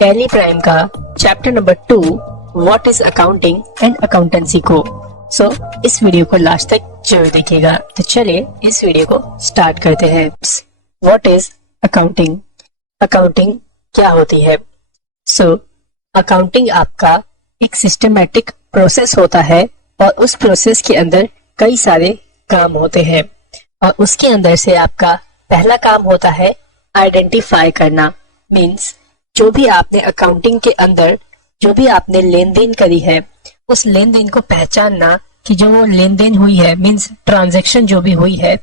Tally prime का chapter number 2 what is accounting and accountancy को। सो इस वीडियो को लास्ट तक जरूर देखिएगा। तो चलिए इस वीडियो को स्टार्ट करते हैं। What is accounting? अकाउंटिंग क्या होती है? अकाउंटिंग आपका एक सिस्टमैटिक प्रोसेस होता है और उस प्रोसेस के अंदर कई सारे काम होते हैं और उसके अंदर से आपका पहला काम होता है आइडेंटिफाई करना। मींस जो भी आपने अकाउंटिंग के अंदर जो भी आपने लेन देन करी है उस लेन देन को पहचानना कि जो वो लेन देन हुई है, मींस ट्रांजैक्शन जो भी हुई है,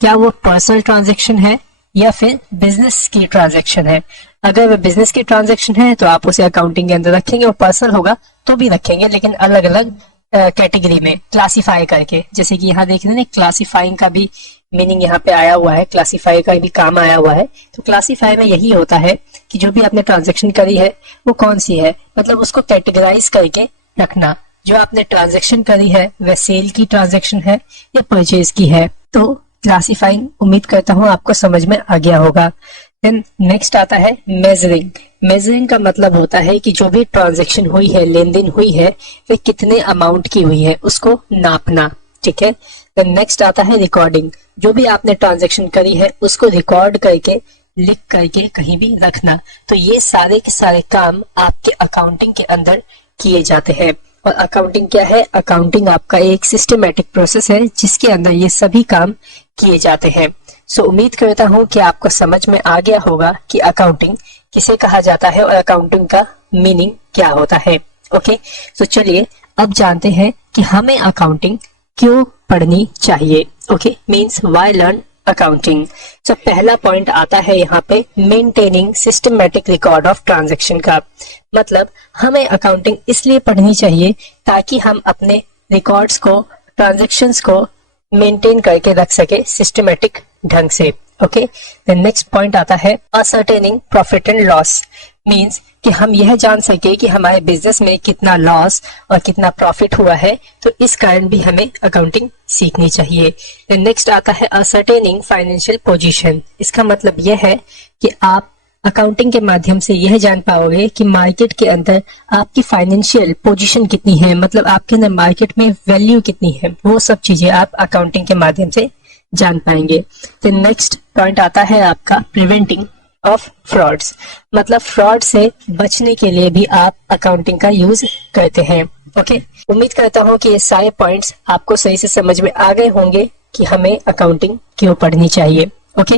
क्या वो पर्सनल ट्रांजैक्शन है या फिर बिजनेस की ट्रांजैक्शन है। अगर वो बिजनेस की ट्रांजैक्शन है तो आप उसे अकाउंटिंग के अंदर रखेंगे, और पर्सनल होगा तो भी रखेंगे, लेकिन अलग अलग कैटेगरी में क्लासिफाई करके। जैसे कि यहाँ देख रहे हैं क्लासिफाइंग का भी मीनिंग यहाँ पे आया हुआ है, क्लासिफाई का भी काम आया हुआ है। तो क्लासिफाई में यही होता है कि जो भी आपने ट्रांजैक्शन करी है वो कौन सी है, मतलब उसको कैटेगराइज करके रखना। जो आपने ट्रांजैक्शन करी है वह सेल की ट्रांजैक्शन है या परचेज की है। तो क्लासिफाइंग उम्मीद करता हूँ आपको समझ में आ गया होगा। देन नेक्स्ट आता है मेजरिंग। मेजरिंग का मतलब होता है कि जो भी ट्रांजैक्शन हुई है, लेन देन हुई है, वे कितने अमाउंट की हुई है उसको नापना। ठीक है। देन नेक्स्ट आता है रिकॉर्डिंग। जो भी आपने ट्रांजैक्शन करी है उसको रिकॉर्ड करके लिख करके कहीं भी रखना। तो ये सारे के सारे काम आपके अकाउंटिंग के अंदर किए जाते हैं। और अकाउंटिंग क्या है? अकाउंटिंग आपका एक सिस्टमैटिक प्रोसेस है जिसके अंदर ये सभी काम किए जाते हैं। सो उम्मीद करता हूँ कि आपको समझ में आ गया होगा कि अकाउंटिंग किसे कहा जाता है और अकाउंटिंग का मीनिंग क्या होता है। ओके, तो चलिए अब जानते हैं कि हमें अकाउंटिंग क्यों पढ़नी चाहिए। Okay, means why learn accounting. तो पहला पॉइंट आता है यहाँ पे maintaining systematic record of transaction का। मतलब हमें अकाउंटिंग इसलिए पढ़नी चाहिए ताकि हम अपने रिकॉर्ड्स को, ट्रांजैक्शंस को मेंटेन करके रख सके सिस्टमैटिक ढंग से। ओके, देन नेक्स्ट पॉइंट आता है ascertaining profit and loss. Means कि हम यह जान सके कि हमारे बिजनेस में कितना लॉस और कितना प्रॉफिट हुआ है। तो इस कारण भी हमें अकाउंटिंग सीखनी चाहिए। देन नेक्स्ट आता है असर्टेनिंग फाइनेंशियल पोजीशन। इसका मतलब यह है कि आप अकाउंटिंग के माध्यम से यह जान पाओगे कि मार्केट के अंदर आपकी फाइनेंशियल पोजीशन कितनी है, मतलब आपके अंदर मार्केट में वैल्यू कितनी है। वो सब चीजें आप अकाउंटिंग के माध्यम से जान पाएंगे। तो नेक्स्ट पॉइंट आता है आपका प्रिवेंटिंग ऑफ फ्रॉड्स। मतलब फ्रॉड से बचने के लिए भी आप अकाउंटिंग का यूज करते हैं। ओके, उम्मीद करता हूँ कि ये सारे पॉइंट्स आपको सही से समझ में आ गए होंगे कि हमें अकाउंटिंग क्यों पढ़नी चाहिए। ओके,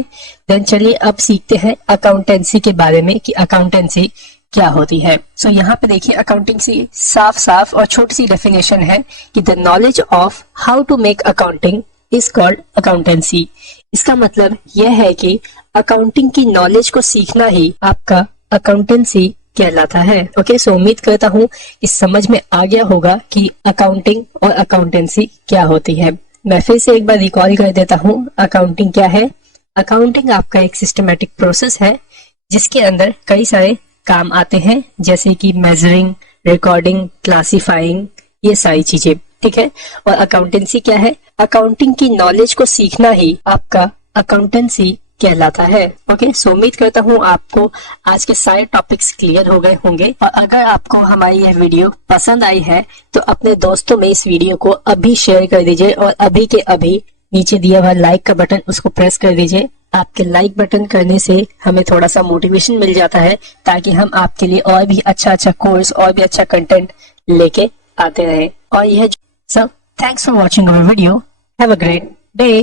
देन चलिए अब सीखते हैं अकाउंटेंसी के बारे में कि अकाउंटेंसी क्या होती है। सो यहाँ पे देखिए अकाउंटिंग से साफ साफ और छोटी सी डेफिनेशन है कि the knowledge of how to make accounting is called accountancy. इसका मतलब यह है कि अकाउंटिंग की नॉलेज को सीखना ही आपका अकाउंटेंसी कहलाता है। ओके, सो उम्मीद करता हूँ कि समझ में आ गया होगा कि अकाउंटिंग और अकाउंटेंसी क्या होती है। मैं फिर से एक बार रिकॉल कर देता हूँ अकाउंटिंग क्या है। अकाउंटिंग आपका एक सिस्टमैटिक प्रोसेस है जिसके अंदर कई सारे काम आते हैं, जैसे कि मेजरिंग, रिकॉर्डिंग, क्लासिफाइंग, ये सारी चीजें। ठीक है। और अकाउंटेंसी क्या है? अकाउंटिंग की नॉलेज को सीखना ही आपका अकाउंटेंसी कहलाता है। ओके, सो उम्मीद करता हूँ आपको आज के सारे टॉपिक्स क्लियर हो गए होंगे। और अगर आपको हमारी यह वीडियो पसंद आई है तो अपने दोस्तों में इस वीडियो को अभी शेयर कर दीजिए और अभी के अभी नीचे दिया हुआ लाइक का बटन उसको प्रेस कर दीजिए। आपके लाइक बटन करने से हमें थोड़ा सा मोटिवेशन मिल जाता है ताकि हम आपके लिए और भी अच्छा कोर्स और भी अच्छा कंटेंट लेके आते रहे। और यह सब, thanks for watching our video. Have a great day.